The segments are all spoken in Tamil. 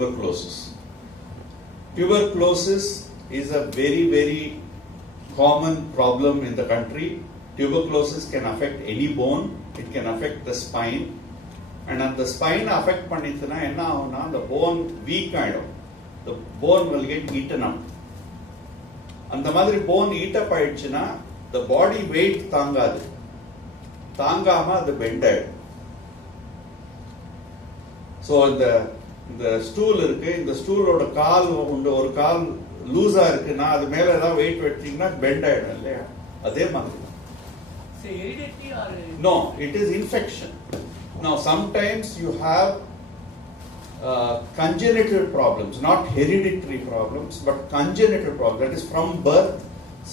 tuberculosis. Tuberculosis is a very, very common problem in the country. Tuberculosis can affect any bone, it can affect the spine, and at the spine affect பண்ணிச்சுனா என்ன ஆகும்னா the bone weak ஆயிடும். The bone will get eaten up. அந்த மாதிரி bone eat up ஆயிடுச்சுனா the body weight தாங்காது. தாங்காம அது bend ஆயிடும். ஸோ இந்த ஸ்டூல் இருக்கு, இந்த ஸ்டூலோட கால் உண்டு, ஒரு கால் லூஸா இருக்குன்னா அது மேல ஏதாவது வெயிட் வச்சிங்கன்னா பெண்ட் ஆயிடும் இல்லையா? அதே மாதிரி தான். No, it is infection. Now sometimes you have congenital problems, not hereditary problems, but congenital problems. That is from birth,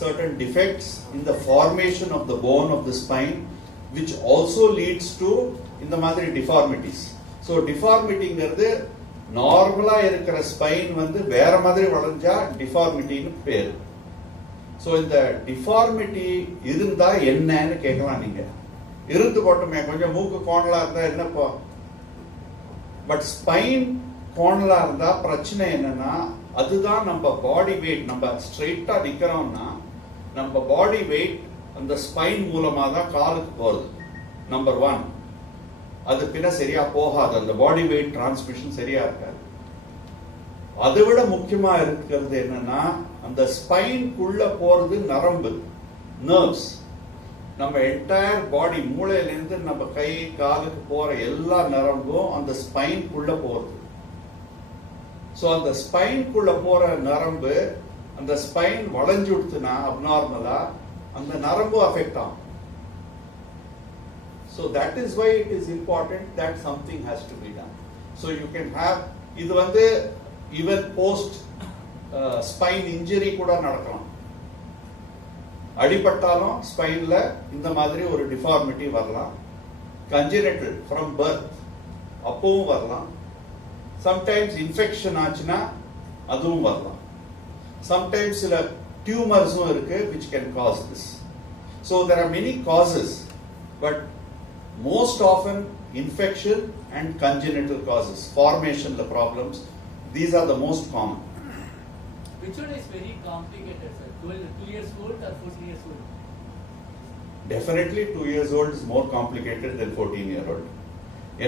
certain defects in the formation of the bone of the spine, which also leads to இந்த மாதிரி deformities. So deformityங்கிறது நார்மலா இருக்கிற ஸ்பைன் வந்து வேற மாதிரி வளைஞ்சா டிஃபார்மிட்டின்னு பேரு. ஸோ இந்த டிஃபார்மிட்டி இருந்தா என்னன்னு கேட்கலாம் நீங்க. இருந்து போட்டுமே கொஞ்சம் மூக்கு கோணலா இருந்தா என்னப்பா, பட் ஸ்பைன் கோணலா இருந்தா பிரச்சனை என்னன்னா அதுதான் நம்ம பாடி வெயிட். நம்ம ஸ்ட்ரெயிட்டா நிக்கிறோம்னா நம்ம பாடி வெயிட் அந்த ஸ்பைன் மூலமா தான் காலுக்கு போகுது. நம்பர் 1, அது பின்ன சரியா போகாது, அந்த பாடி வெயிட் டிரான்ஸ்மிஷன் சரியா இருக்காது. அதை விட முக்கியமா இருக்கிறது என்னன்னா அந்த ஸ்பைனுக்குள்ள போறது நரம்பு, நர்வ்ஸ். நம்ம என்டையர் பாடி மூளையிலிருந்து நம்ம கை காலுக்கு போற எல்லா நரம்பும் அந்த ஸ்பைனுக்குள்ள போறது. ஸோ அந்த ஸ்பைனுக்குள்ள போற நரம்பு, அந்த ஸ்பைன் வளைஞ்சு விடுத்துனா அப்நார்மலா அந்த நரம்பு அஃபெக்ட் ஆகும். So that is why it is important that something has to be done. So you can have, இது வந்து even post spine injury கூட நடக்கலாம். அடிபட்டாலும் ஸ்பைன்ல இந்த மாதிரி ஒரு டிஃபார்மிட்டி வரலாம். congenital from birth அப்பவும் வரலாம். sometimes infection ஆச்சுன்னா அதுவும் வரலாம். sometimes சில டியூமர்ஸும் இருக்கு which can cause this. So there are many causes, but most often infection and congenital causes, formation the problems, these are the most common. Which one is very complicated, sir? 2 years old or 14 years old? Definitely 2 years old is more complicated than 14-year-old.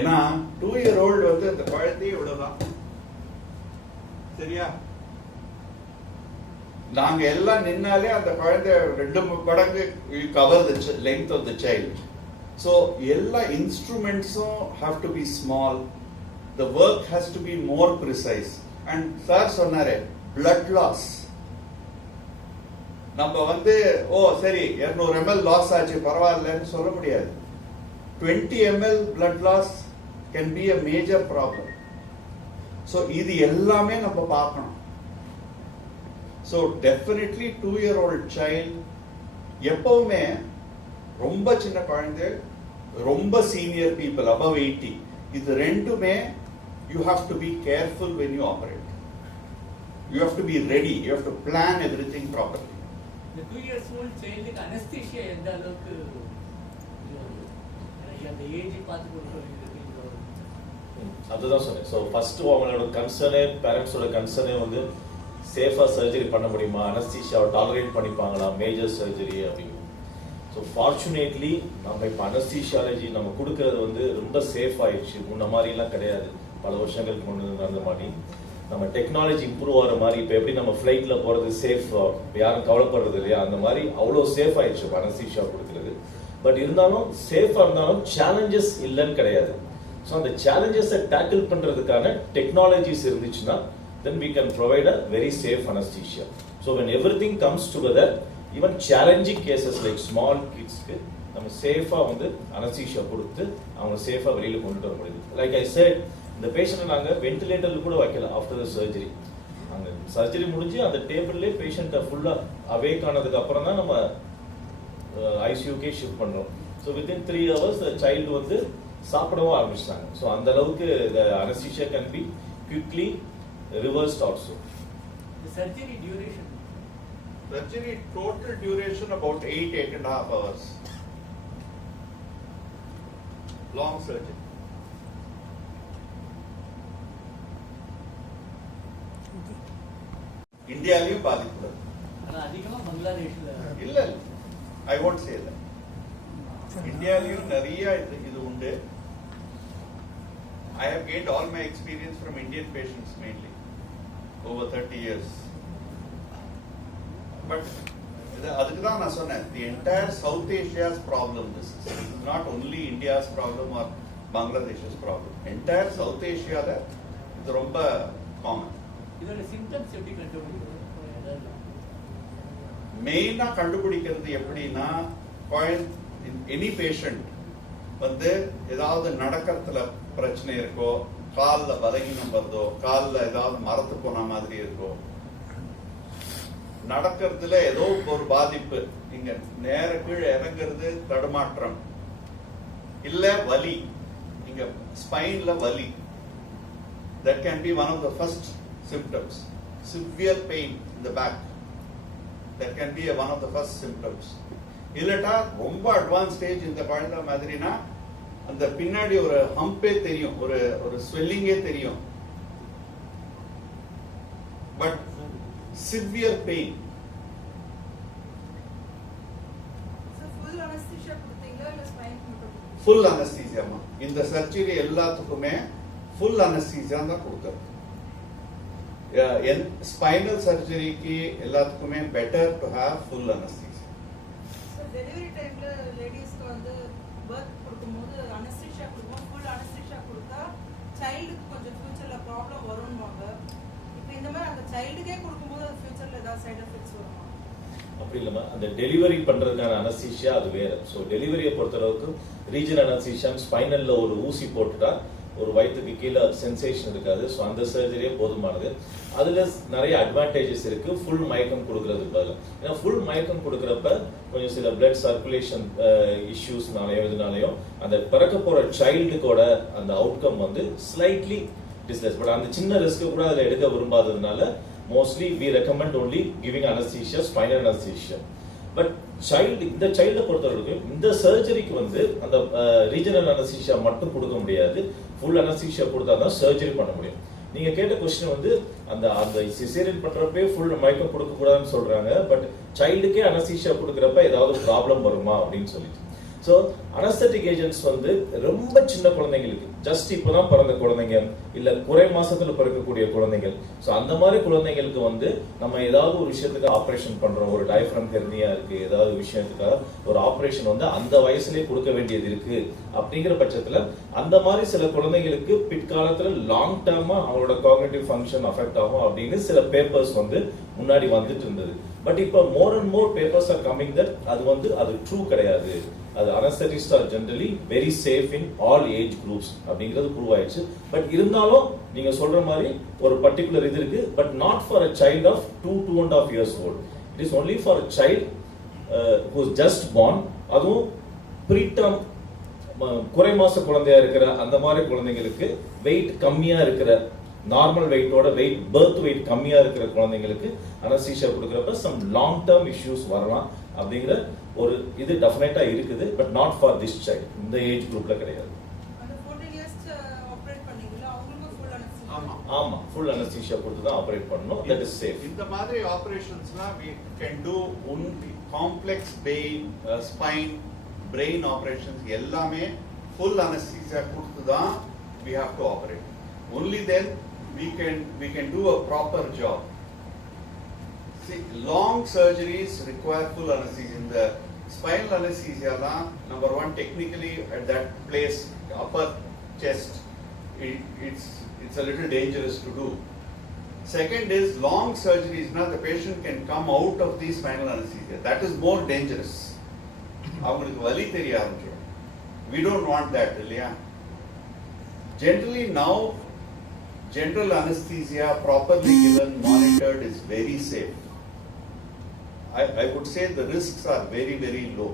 ஏன்னா 2-year-old வந்து அந்த குழந்தையை விடலாம், சரியா? நாங்க எல்லாம் நின்னாலே அந்த குழந்தை 2 மடங்கு cover the length of the child. So எல்லா இன்ஸ்ட்ருமெண்ட்ஸும் have to be small, the work has to be more precise. And sir சொன்னாரே blood loss, நம்ம வந்து சரி 200 ml லாஸ் ஆச்சு பரவாயில்லன்னு சொல்ல முடியாது. 20 ml blood loss can be a major problem. So இது எல்லாமே நம்ம பார்க்கணும். So definitely 2-year-old child, எப்பவுமே ரொம்ப சின்ன குழந்தை, ரொம்ப சீனியர் பீப்புள் above 80, இது ரெண்டுமே you have to be careful when you operate. You have to be ready, you have to plan everything properly. The 2 years old child க்கு anesthesia எந்த அளவுக்கு அந்த ஏஜ் பார்த்து கொடுக்கணும்? அதுதான் சொன்னேன். ஸோ ஃபர்ஸ்ட் அவங்களோட கன்சர்னே, பேரண்ட்ஸோட கன்சர்னே வந்து சேஃபாக சர்ஜரி பண்ண முடியுமா, அனஸ்தீஷியாவை டாலரேட் பண்ணிப்பாங்களா, மேஜர் சர்ஜரி அப்படின்னு. ஸோ ஃபார்ச்சுனேட்லி நம்ம இப்போ அனஸ்தீஷியாலஜி நம்ம கொடுக்கறது வந்து ரொம்ப சேஃப் ஆயிடுச்சு. முன்ன மாதிரிலாம் கிடையாது, பல வருஷங்களுக்கு முன்னாடி நடந்த மாதிரி. நம்ம டெக்னாலஜி இம்ப்ரூவ் ஆகிற மாதிரி இப்போ எப்படி நம்ம ஃப்ளைட்டில் போகிறது சேஃப், யாரும் கவலைப்படுறது இல்லையா, அந்த மாதிரி அவ்வளோ சேஃப் ஆயிடுச்சு இப்போ அனஸ்தீஷியா கொடுக்குறது. பட் இருந்தாலும் சேஃபாக இருந்தாலும் சேலஞ்சஸ் இல்லைன்னு கிடையாது. ஸோ அந்த சேலஞ்சஸை டேக்கிள் பண்ணுறதுக்கான டெக்னாலஜிஸ் இருந்துச்சுன்னா then we can provide a very safe anesthesia. So when everything comes together, even challenging cases like small kids க்கு நம்ம சேஃபா வந்து அனஸ்தீஷியா கொடுத்து அவங்க சேஃபா வெளியில கொண்டு வர முடியுது. லைக் ஐ செட், இந்த பேஷண்ட்டை நாங்க வென்டிலேட்டர்ல கூட வைக்கல ஆஃப்டர் த சர்ஜரி. அங்க சர்ஜரி முடிஞ்சு அந்த டேபிள்லேயே பேஷண்ட்டை ஃபுல்லா அவேக் ஆனதுக்கு அப்புறம் தான் நம்ம ஐசியூக்கே ஷிஃப்ட் பண்றோம். ஸோ வித்தின் 3 hours சைல்டு வந்து சாப்பிடவும் ஆரம்பிச்சிட்டாங்க. ஸோ அந்த அளவுக்கு anaesthesia can be quickly reversed also. The surgery duration? Surgery total duration about 8.5 hours. Long surgery. இந்தியாலையும் பாதிப்பு இருக்கு. ஆனா அதிகமா பங்களாதேஷ்ல இல்ல ஐ வாண்ட் சே தட் இந்தியாலையும் நிறைய இது உண்டு. I have gained all my experience from Indian patients mainly over 30 years. But அதுக்கு தான் நான் சொன்னேன், the entire South Asia's problem this is not only India's problem or Bangladesh's problem. Entire South Asia ல இது ரொம்ப காமன். இதோட சிம்டம்ஸ் எப்படி கண்டுபிடிக்கிறது? மெயினா கண்டுபிடிக்கிறது எப்படின்னா, எனி பேஷண்ட் வந்து ஏதாவது நடக்கிறதுல பிரச்சனை இருக்கோ, காலில் பலகீனம் வருதோ, காலில் ஏதாவது மரத்து போன மாதிரி இருக்கோ, நடக்கிறதுல ஏதோ ஒரு பாதிப்பு, இங்க நேர கீழே இறங்குறது தடுமாற்றம், இல்ல வலி, இங்க ஸ்பைன்ல வலி, that can be one of the first symptoms. Severe pain in the back, that can be one of the first symptoms. இல்லட்டா ரொம்ப அட்வான்ஸ் ஸ்டேஜ் இந்த குழந்தை மாதிரினா அந்த பின்னாடி ஒரு ஹம்பே தெரியும், ஒரு ஸ்வெல்லிங்கே தெரியும், பட் சிவியர் பெயின். ஃபுல் அனஸ்தீசியாமா இந்த சர்ஜரி எல்லாத்துக்குமே ஃபுல் அனஸ்தீசியா தான் கொடுக்கறது. ஸ்பைனல் சர்ஜரிக்கு எல்லாத்துக்குமே better to have full anaesthesia. Delivery டைம்ல லேடிஸ்க்கு வந்து பர்த் கொடுக்கும்போது அனஸ்தீசியா கொடுக்கும், ஃபுல் அனஸ்தீசியா கொடுத்தா சைல்டுக்கு கொஞ்சம் ஃபியூச்சர்ல ப்ராப்ளம் வரும்வாங்க. இப்போ இந்த மாதிரி அந்த சைல்டுக்கே கொடுக்கும்போது அது ஃபியூச்சர்ல ஏதாவது சைடு எஃபெக்ட்ஸ் வருமா? அப்படி இல்லாம அந்த டெலிவரி பண்றதுக்கான அனஸ்தீசியா அது வேற. ஸோ டெலிவரியை பொறுத்தளவுக்கு ரீஜன் அனஸ்தீசியா, ஸ்பைனல்ல ஒரு ஊசி போட்டுட்டா ஒரு வயிற்றுக்கு கீழே சென்சேஷன் இருக்காது. ஸோ அந்த சர்ஜரியே போதுமானது. அதுல நிறைய அட்வான்டேஜஸ் இருக்கு ஃபுல் மயக்கம் கொடுக்கறதுக்கு பதில். ஏன்னா ஃபுல் மயக்கம் கொடுக்கறப்ப கொஞ்சம் சில பிளட் சர்க்குலேஷன் இஷ்யூஸ்னாலையோ இதனாலையும் அந்த பிறக்க போற சைல்டுக்கோட அந்த அவுட்கம் வந்து ஸ்லைட்லி டிஸ்லெஸ். பட் அந்த சின்ன ரிஸ்க் கூட அதில் எடுக்க விரும்பாததுனால mostly we recommend only giving anaesthesia, spinal anaesthesia. But இந்த சைல்டை பொறுத்தவரைக்கும் இந்த சர்ஜரிக்கு வந்து அந்த ரீஜனல் அனஸ்தீசியா மட்டும் கொடுக்க முடியாது, ஃபுல் அனஸ்தீசியா கொடுத்தா தான் சர்ஜரி பண்ண முடியும். நீங்க கேட்ட கொஸ்டின் வந்து அந்த சிசேரியன் பண்றப்பே ஃபுல் மயக்கம் கொடுக்க கூடாதுன்னு சொல்றாங்க. பட் சைல்டுக்கே அனஸ்தீசியா கொடுக்கறப்ப ஏதாவது ப்ராப்ளம் வருமா அப்படின்னு சொல்லிட்டு. ஸோ அனஸ்தட்டிக் ஏஜென்ட்ஸ் வந்து ரொம்ப சின்ன குழந்தைங்களுக்கு, ஜஸ்ட் இப்பதான் பிறந்த குழந்தைங்க, இல்ல குறை மாசத்துல பிறக்கக்கூடிய குழந்தைகள், ஸோ அந்த மாதிரி குழந்தைங்களுக்கு வந்து நம்ம ஏதாவது ஒரு விஷயத்துக்கு ஆப்ரேஷன் பண்றோம், ஒரு டயஃப்ரம் ஹெர்னியா இருக்கு, ஏதாவது விஷயத்துக்காக ஒரு ஆப்ரேஷன் வந்து அந்த வயசுலயே கொடுக்க வேண்டியது இருக்கு. அப்படிங்கிற பட்சத்துல அந்த மாதிரி சில குழந்தைங்களுக்கு பிற்காலத்துல லாங் டேர்மா அவங்களோட காக்னிட்டிவ் ஃபங்க்ஷன் அஃபெக்ட் ஆகும் அப்படின்னு சில பேப்பர்ஸ் வந்து முன்னாடி வந்துட்டு இருந்தது. பட் இப்போ more and more papers are coming that அது ட்ரூ கிடையாது. அது anaesthetist are generally very safe in all age groups அப்படிங்கிறது ப்ரூவ் ஆயிடுச்சு. பட் இருந்தாலும் நீங்க சொல்ற மாதிரி ஒரு பர்டிகுலர் இது இருக்கு, but not for a child of 2.5 years old. It is only for a child who is just born. அதுவும் ப்ரீடம் குறை மாச குழந்தையா இருக்கிற அந்த மாதிரி குழந்தைங்களுக்கு, வெயிட் கம்மியா இருக்கிற நார்மல் வெயிட்டோட பர்த் வெயிட் கம்மியா இருக்கிற குழந்தைங்களுக்கு அனஸ்தீசியா கொடுக்கறப்ப சம் லாங் டேர்ம் இஷ்யூஸ் வரலாம் அப்படிங்கிற ஒரு இது டெஃபினட்டா இருக்குது. But not for this child, இந்த ஏஜ் குரூப்ல கிடையாது. அந்த 14 years ஆபரேட் பண்ணீங்கல அவங்களுக்கு ஃபுல் அனஸ்தீசியா? ஆமா, ஃபுல் அனஸ்தீசியா கொடுத்து தான் ஆபரேட் பண்ணனும். That is safe. இந்த மாதிரி ஆபரேஷன்ஸ்லாம் we can do only complex spine brain operations எல்லாமே full anesthesia கொடுத்து தான் we have to operate. Only then we can do a proper job. See, long surgeries require full anesthesia. In the spinal anesthesia la, number one, technically at that place, upper chest, it's a little dangerous to do. Second is long surgeries. Now the patient can come out of the spinal anesthesia. That is more dangerous. அவங்களுக்கு வலி தெரிய ஆரம்பிச்சிடும். We don't want that, இல்லையா? Generally now, general anesthesia properly given, monitored is very safe. I would say the risks are very, very low.